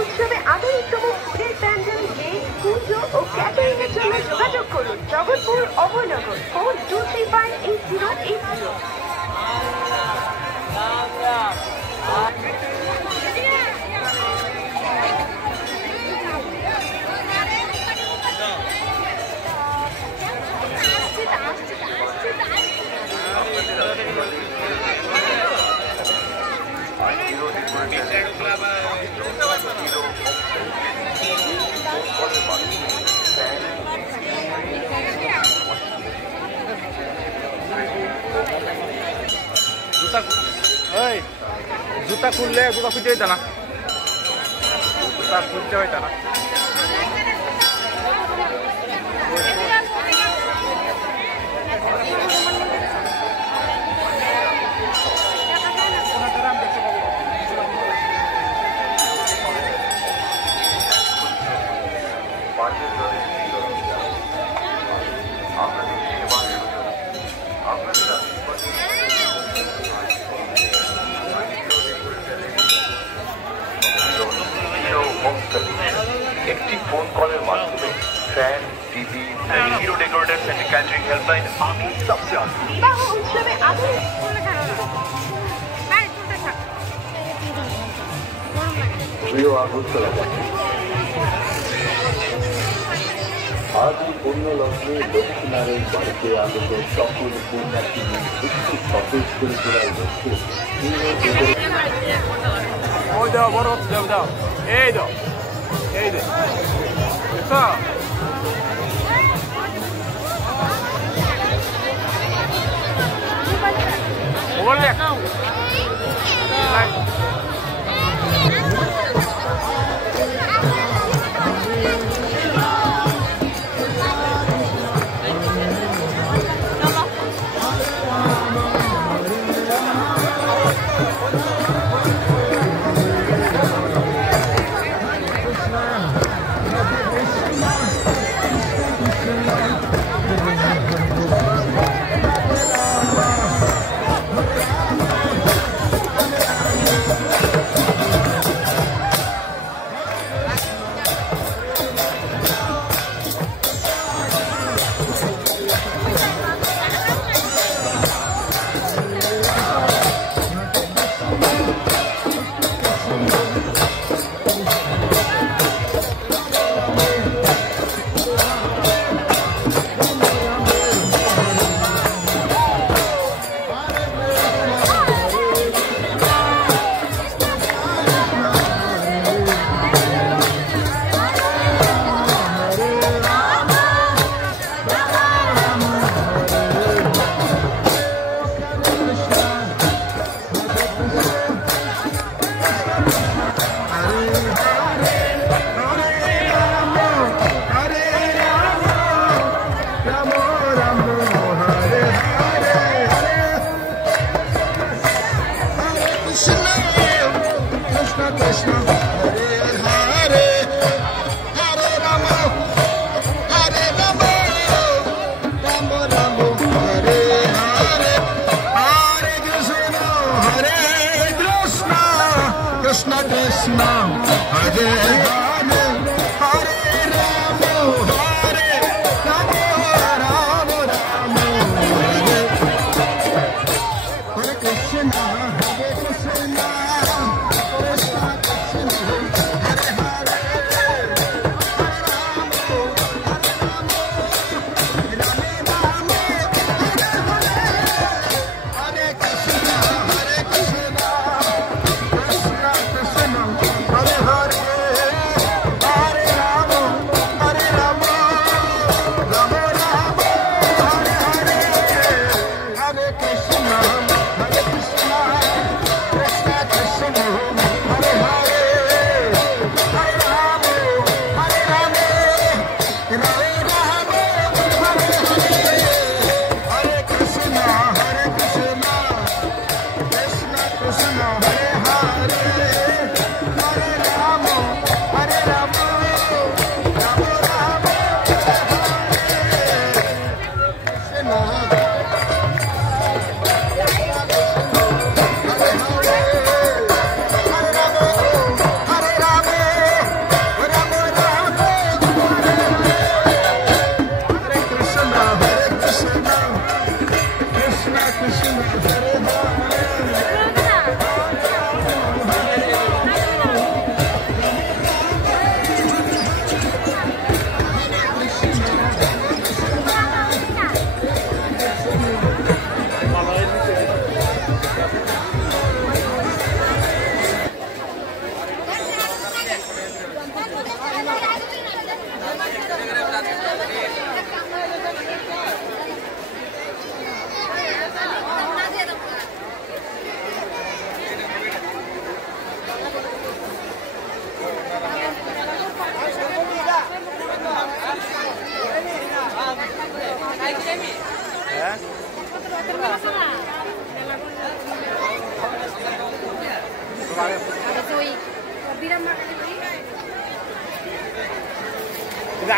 উৎসবে আধুনিকতম ফুলের প্যান্ডেল, গেট, পুজো ও ক্যাটারিং এর জন্য যোগাযোগ করুন জগৎপুর অভয়নগর, ফোন 2358080। জুতা খুললে জুতা খুঁজতে হইত না, জুতা খুঁজতে হইত না। একটি ফোন কলের মাধ্যমে fan, TV, hero decorators and catering helpline আমি সবচেয়ে আগে। বিবাহ উৎসবে আধুনিক প্রিয় আগরতলাবাসী, আজ এই পুণ্যলগ্নে দক্ষিণারের বাড়িতে আগত সকল পুণ্যার্থীকে একটু সতেজ করে তোলার লক্ষ্যে ওই দাও বড় দাও দাও, এই দাও, এই দে মোবাইল দেখাও।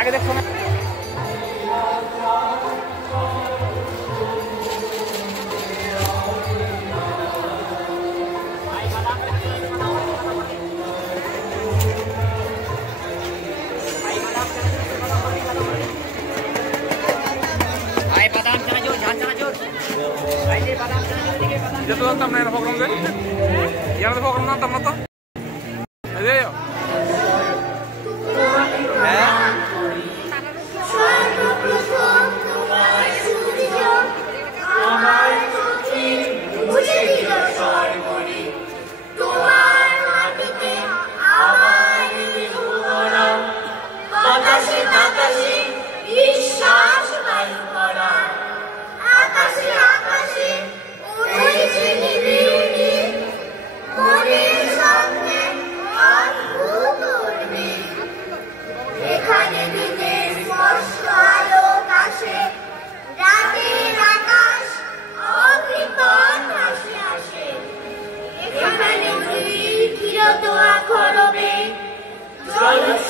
আগে দেখছো না Jatuh hantam na yung program dyan? Yan ang program na hantam na to? Ayo.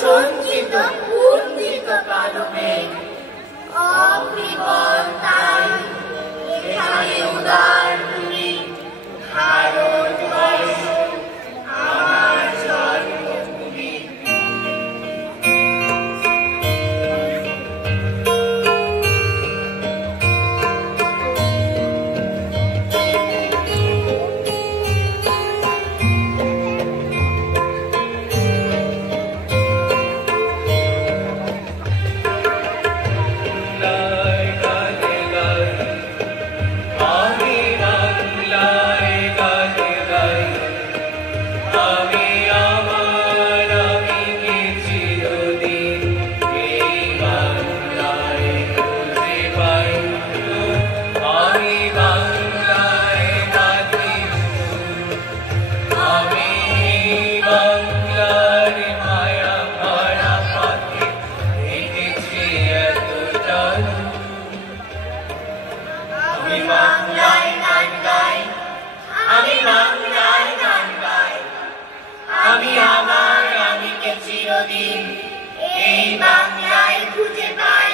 সঞ্চিত পূর্ণিত কালমে অকৃপণতায় এখানে উদার তুমি ভারতবর্ষ আমার জন্মভূমি। এই বাংলায় খুঁজে পাই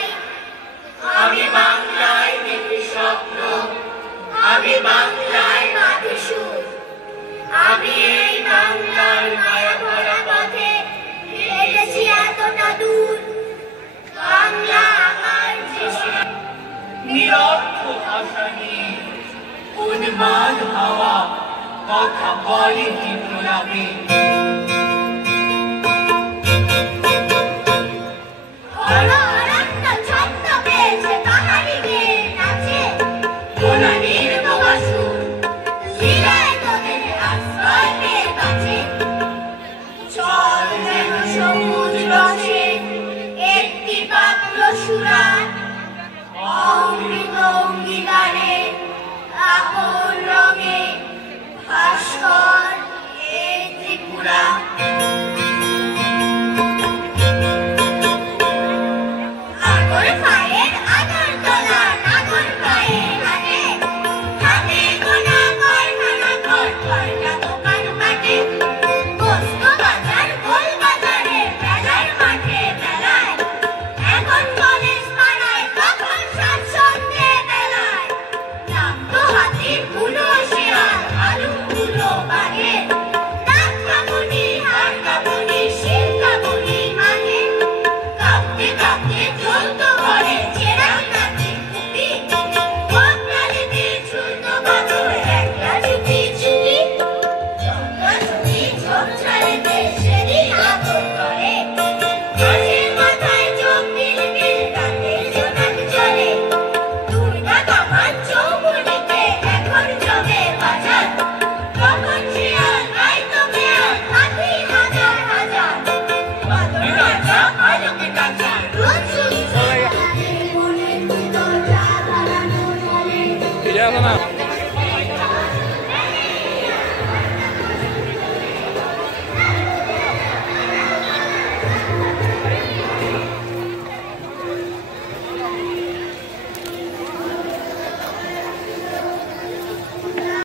আমি বাংলায় দেখি স্বপ্ন আমি বাংলায় মাঠে সুর আমি এই বাংলার মায়া ভরা পথে হেঁটেছি এতটা দূর বাংলা আমার নিরর্থ ভাষা নিয়ে উন্মাদ হাওয়া কথা বলে হিমরাবে